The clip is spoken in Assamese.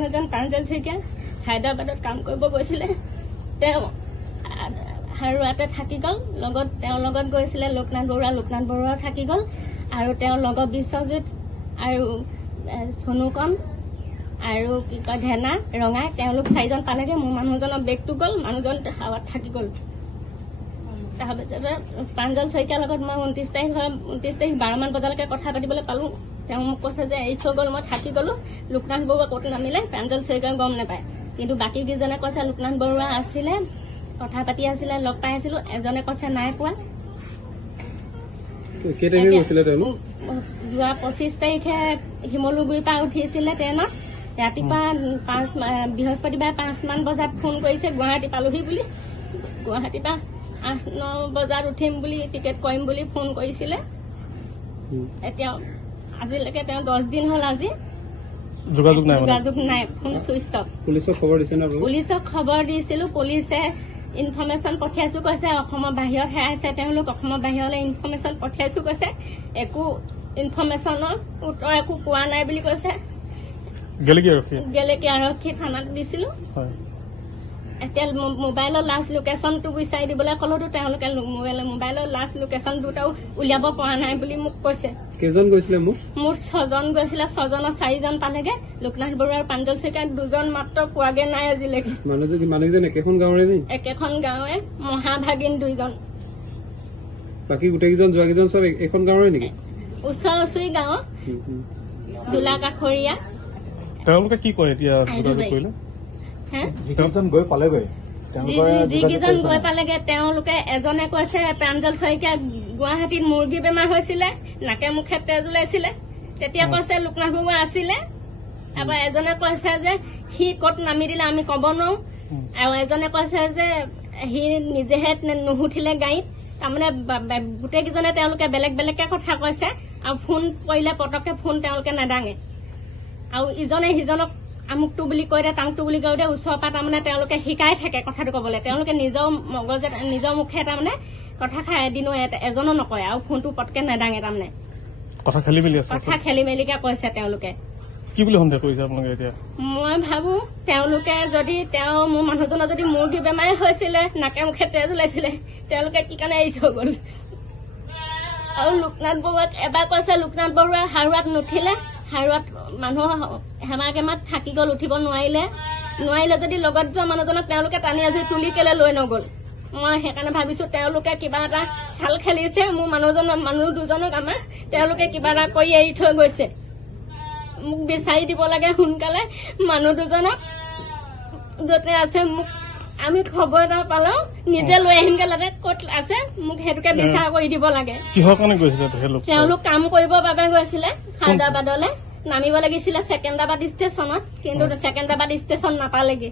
মানুহজন প্ৰাঞ্জল শইকীয়া হায়দৰাবাদত কাম কৰিব গৈছিলে। তেওঁ হাৰুৱাতে থাকি গ'ল। তেওঁৰ লগত গৈছিলে লোকনাথ বৰুৱাও থাকি গ'ল আৰু তেওঁৰ লগৰ বিশ্বজিৎ আৰু চনুকণ আৰু কি কয় ধেনা ৰঙাই তেওঁলোক 4জন পালেগে। মোৰ মানুহজনৰ বেগটো গ'ল, মানুহজন হাৱাত থাকি গ'ল। তাৰপিছতে প্ৰাঞ্জল শইকীয়াৰ লগত মই 29 তাৰিখ 12মান বজালৈকে কথা পাতিবলৈ পালো। তেওঁ মোক কৈছে যে এৰি থৈ গ'ল, মই থাকি গ'লো। লোকনাথ বৰুৱা ক'ত নামিলে প্ৰাঞ্জল শইকীয়াই গম নাপায়, কিন্তু বাকী কেইজনে কৈছে লোকনাথ বৰুৱা আছিলে, কথা পাতি আছিলে, লগ পাই আছিলো। এজনে কৈছে নাই পোৱা। যোৱা 25 তাৰিখে শিমলুগুৰিৰ পৰা উঠিছিলে ট্ৰেইনত। ৰাতিপুৱা বৃহস্পতিবাৰে 5মান বজাত ফোন কৰিছে গুৱাহাটী পালোহি বুলি। গুৱাহাটীৰ পৰা 8-9 বজাত উঠিম বুলি টিকেট কৰিম বুলি ফোন কৰিছিলে। এতিয়া আজিলৈকে তেওঁ 10 দিন হ'ল আজি যোগাযোগ নাই, ফোন চুইচ অফ। পুলিচক খবৰ দিছে না? পুলিচক খবৰ দিছিলো, পুলিচে ইনফৰমেশ্যন পঠিয়াইছো কৈছে। অসমৰ বাহিৰত হেৰাইছে তেওঁলোক, অসমৰ বাহিৰলৈ ইনফৰমেশ্যন পঠিয়াইছো কৈছে। একো ইনফৰমেশ্যনৰ উত্তৰ একো পোৱা নাই বুলি কৈছে। গেলেকী আৰক্ষী থানাত দিছিলো। এতিয়া মোবাইলৰ লাষ্ট লোকেশ্যনটো বিচাৰি দিবলৈ ক'লেতো তেওঁলোকে মোবাইলৰ লাষ্ট লোকেশ্যন দুটাও উলিয়াব পৰা নাই বুলি মোক কৈছে। কেইজন গৈছিলে? মোৰ 6জন গৈছিলে। 6জনৰ 4জন পালেগে। লোকনাথ বৰুৱা আৰু প্ৰাঞ্জল শইকীয়া 2জন মাত্ৰ পোৱাগে নাই আজিলৈকে। মানুহজন একেখন গাঁৱৰে নে? একেখন গাঁৱে, মহাভাগিন 2জন। বাকী গোটেইকেইজন যোৱাকেইজন চব এখন গাঁৱৰে নেকি? ওচৰি গাঁও, দোলা কাষৰীয়া। তেওঁলোকে কি কৰে এতিয়া? যিকেইজন গৈ পালেগে তেওঁলোকে এজনে কৈছে প্ৰাঞ্জল শইকীয়া গুৱাহাটীত মুৰ্গী বেমাৰ হৈছিলে, নাকে মুখে তেজ ওলাইছিলে, তেতিয়া কৈছে লোকনাথ বৰুৱা আছিলে। তাৰপৰা এজনে কৈছে যে সি ক'ত নামি দিলে আমি ক'ব নোৱাৰো, আৰু এজনে কৈছে যে সি নিজেহে নুহুঠিলে গাড়ীত। তাৰমানে গোটেইকেইজনে তেওঁলোকে বেলেগ বেলেগকে কথা কৈছে। আৰু ফোন কৰিলে পটককে ফোন তেওঁলোকে নেদাঙে, আৰু ইজনে সিজনক আমুকটো বুলি কৈ দে তামুকটো বুলি কৈ দে। ওচৰৰ পৰা তাৰমানে তেওঁলোকে শিকাই থাকে কথাটো ক'বলৈ। তেওঁলোকে নিজৰ মুখে তাৰমানে কথা খাই এদিনো এজনো নকয়, আৰু ফোনটো পটকে নেদাঙে। তাৰমানে কথা খেলি মেলিকে কৈছে তেওঁলোকে। কি বুলি সন্দেহ কৰিছে আপোনালোকে এতিয়া? মই ভাবো তেওঁলোকে যদি মোৰ মানুহজনৰ যদি মুৰ্গী বেমাৰ হৈছিলে, নাকে মুখে তেজ ওলাইছিলে, তেওঁলোকে কি কাৰণে এৰি থৈ গ'ল। আৰু লোকনাথ বৰুৱাক এবাৰ কৈছে লোকনাথ বৰুৱা হাৰুৱাত নুঠিলে, হাৰুৱাত মানুহ হেমাগেমাত থাকি গ'ল, উঠিব নোৱাৰিলে যদি লগত যোৱা মানুহজনক তেওঁলোকে টানি আজৰি তুলি কেলে লৈ নগ'ল। মই সেইকাৰণে ভাবিছো তেওঁলোকে কিবা এটা চাল খেলিছে। মোৰ মানুহ 2জনক আমাৰ তেওঁলোকে কিবা এটা কৰি এৰি থৈ গৈছে। মোক বিচাৰি দিব লাগে সোনকালে মানুহ 2জনক, য'তে আছে মোক আমি খবৰ এটা পালো নিজে লৈ আহিমগে লাগে, ক'ত আছে মোক সেইটোকে বিচাৰ কৰি দিব লাগে। কিহৰ কাৰণে গৈছিলে তেওঁলোক? কাম কৰিবৰ বাবে গৈছিলে হায়দৰাবাদলৈ। নামিব লাগিছিলে ছেকেন্দ্ৰাবাদ ষ্টেচনত, কিন্তু ছেকেন্দ্ৰাবাদ ষ্টেচন নাপালেগে।